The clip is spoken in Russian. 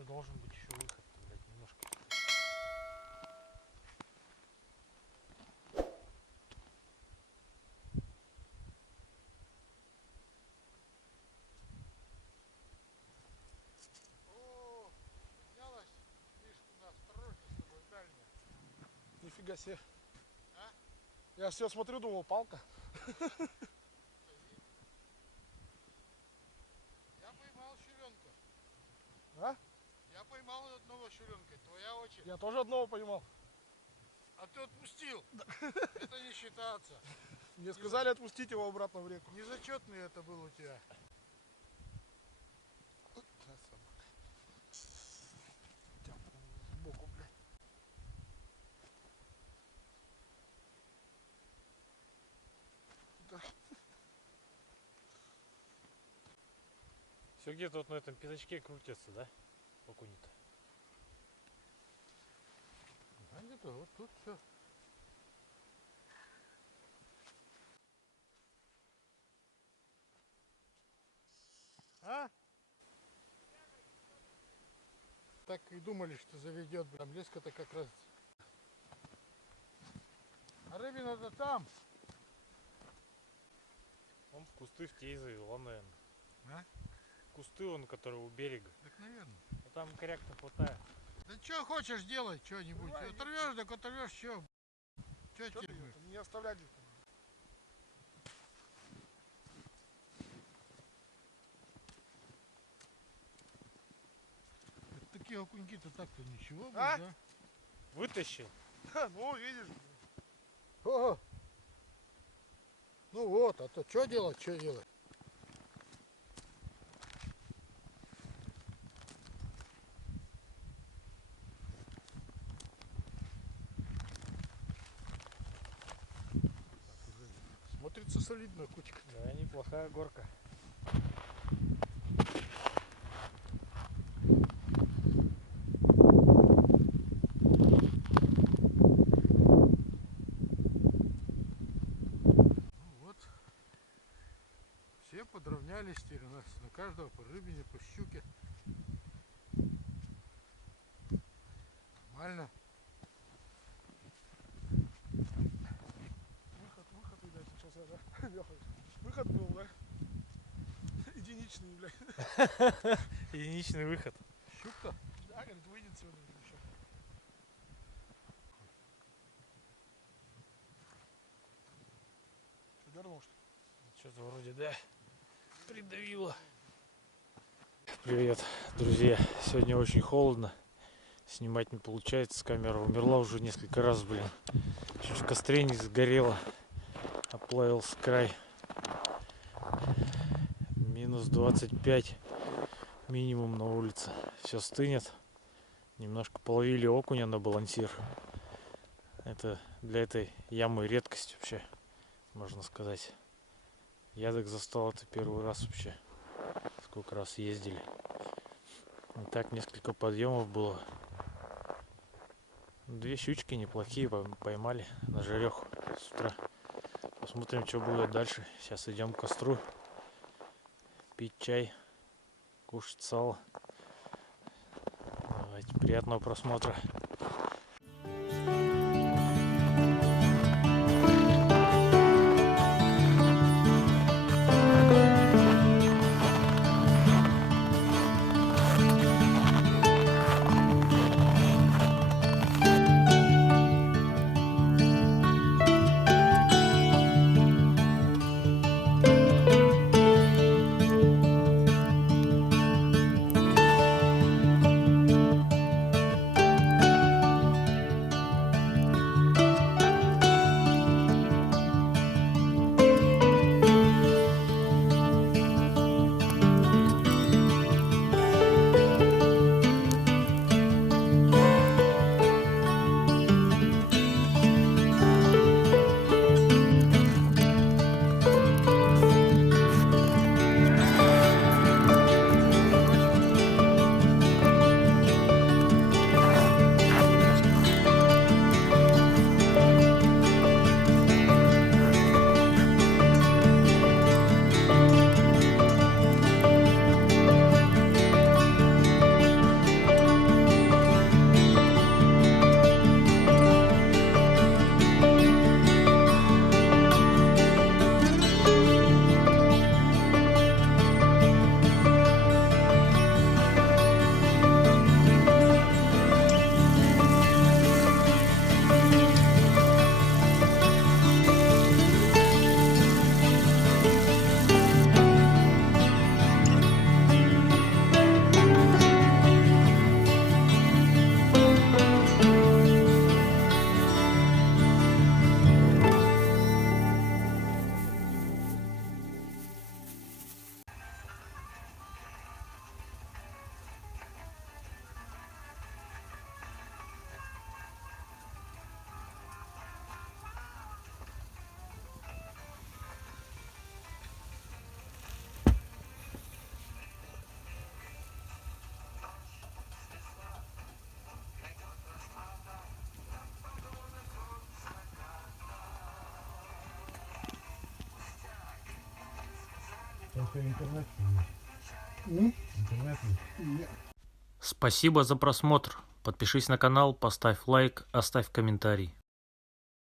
еще должен быть еще выход, блядь, немножко. О, поднялась. Видишь, куда осторожнее с тобой, дальняя. Нифига себе. А? Я все смотрю, думал, палка. Я поймал щуренка. А? Я поймал одного щуренка. Твоя очередь. Я тоже одного поймал. А ты отпустил. Это не считается. Мне сказали отпустить его обратно в реку. Незачетный это был у тебя. Сбоку, блядь. Все где-то вот на этом пятачке крутится, да? Окунь-то. А где-то вот тут все. А? Так и думали, что заведет. Там леска-то как раз. А рыбина-то там. Он в кусты в те и завела, наверное. А? Кусты он, который у берега. Так, наверное. А там коряк-то хватает. Да что хочешь делать, что-нибудь. Давай, Оторвешь, так оторвешь, что? Что Что ты тебе? её там не оставлять здесь? Такие окуньки-то так-то ничего, А? да? Вытащил. Ну, видишь. Ого. Ну вот, а то что делать, что делать? Смотрится солидно, кучка. Да, неплохая горка. Ну вот. Все подровнялись теперь у нас. На каждого по рыбине, по щуке. Нормально. Выход, видать, начался, да? Лёха, выход был, да? Единичный, блядь. Единичный выход. Щука. Да, говорит, выйдет сегодня еще. Дернул, что ли? Что-то вроде, да, придавило. Привет, друзья. Сегодня очень холодно. Снимать не получается. Камера умерла уже несколько раз, блин. Чуть в костре не сгорела. Оплавился край. Минус 25 минимум на улице. Все стынет. Немножко половили окуня на балансир. Это для этой ямы редкость вообще, можно сказать. Я так застал это первый раз вообще. Сколько раз ездили. И так несколько подъемов было. Две щучки неплохие поймали на жареху с утра. Посмотрим, что будет дальше. Сейчас идем к костру. Пить чай. Кушать сало. Давайте, приятного просмотра. Только интернет есть. Интернет есть. Спасибо за просмотр. Подпишись на канал, поставь лайк, оставь комментарий.